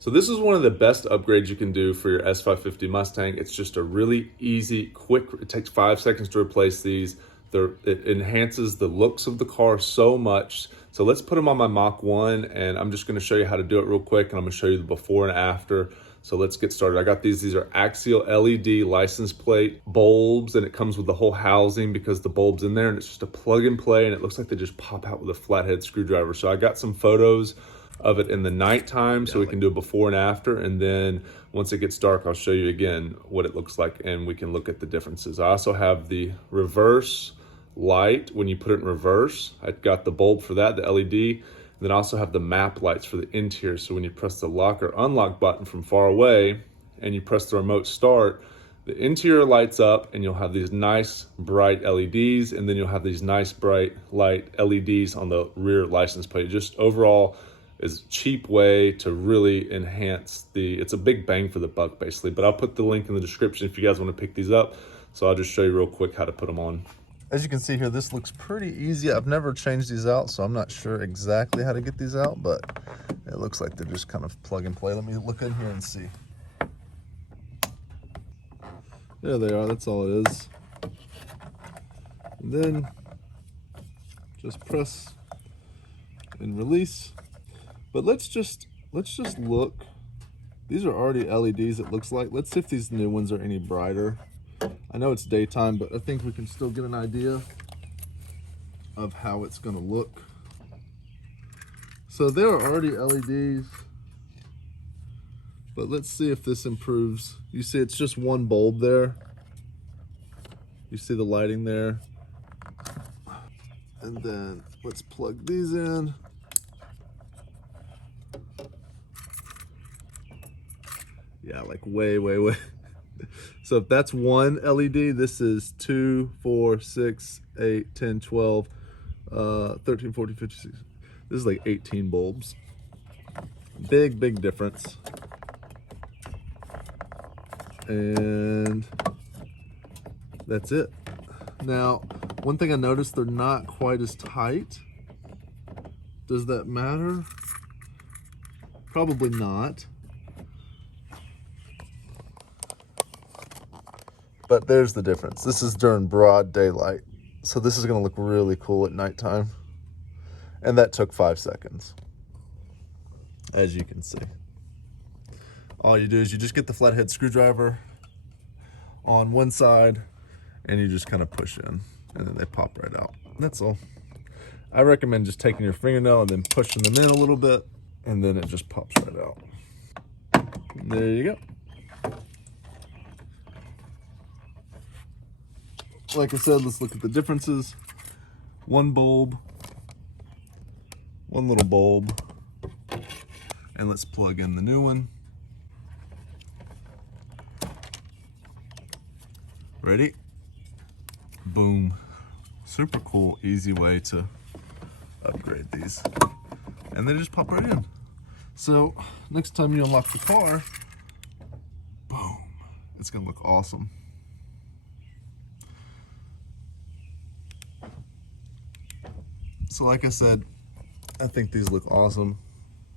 So this is one of the best upgrades you can do for your S550 Mustang. It's just a really easy, quick, it takes 5 seconds to replace these. It enhances the looks of the car so much. So let's put them on my Mach 1, and I'm just gonna show you how to do it real quick, and I'm gonna show you the before and after. So let's get started. I got these are axial LED license plate bulbs, and it comes with the whole housing because the bulb's in there, and it's just a plug and play, and it looks like they just pop out with a flathead screwdriver. So I got some photos of it in the nighttime so we can do a before and after, and then once it gets dark I'll show you again what it looks like and we can look at the differences. I also have the reverse light when you put it in reverse. I've got the bulb for that, the LED, and then I also have the map lights for the interior, so when you press the lock or unlock button from far away and you press the remote start, the interior lights up and you'll have these nice bright LEDs, and then you'll have these nice bright light LEDs on the rear license plate. Just overall is a cheap way to really enhance it's a big bang for the buck basically. But I'll put the link in the description if you guys want to pick these up. So I'll just show you real quick how to put them on. As you can see here, this looks pretty easy. I've never changed these out, so I'm not sure exactly how to get these out, but it looks like they're just kind of plug and play. Let me look in here and see. There they are, that's all it is. And then just press and release. But let's just look. These are already LEDs, it looks like. Let's see if these new ones are any brighter. I know it's daytime, but I think we can still get an idea of how it's gonna look. So there are already LEDs, but let's see if this improves. You see it's just one bulb there. You see the lighting there. And then let's plug these in. Yeah, like way. So if that's one LED, this is 2, 4, 6, 8, 10, 12, 13, 14, 15, 16. This is like 18 bulbs. Big difference. And that's it. Now, one thing I noticed, they're not quite as tight. Does that matter? Probably not. But there's the difference. This is during broad daylight. So this is gonna look really cool at nighttime. And that took 5 seconds, as you can see. All you do is you just get the flathead screwdriver on one side and you just kind of push in, and then they pop right out. That's all. I recommend just taking your fingernail and then pushing them in a little bit, and then it just pops right out. There you go. Like I said, let's look at the differences. One bulb, one little bulb, and let's plug in the new one. Ready? Boom. Super cool, easy way to upgrade these. And they just pop right in. So next time you unlock the car, boom, it's gonna look awesome. So like I said, I think these look awesome.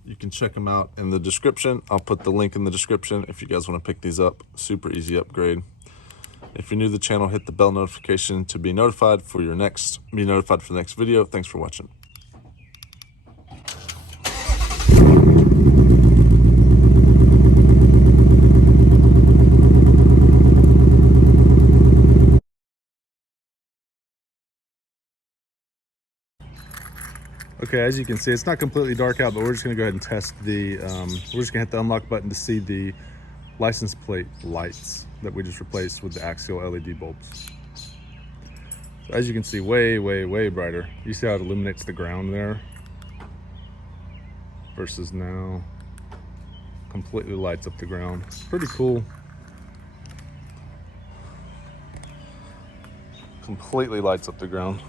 You can check them out in the description. I'll put the link in the description if you guys want to pick these up. Super easy upgrade. If you're new to the channel, hit the bell notification to be notified for the next video. Thanks for watching. Okay, as you can see, it's not completely dark out, but we're just gonna go ahead and test we're just gonna hit the unlock button to see the license plate lights that we just replaced with the axial LED bulbs. So as you can see, way brighter. You see how it illuminates the ground there? Versus now, completely lights up the ground. Pretty cool. Completely lights up the ground.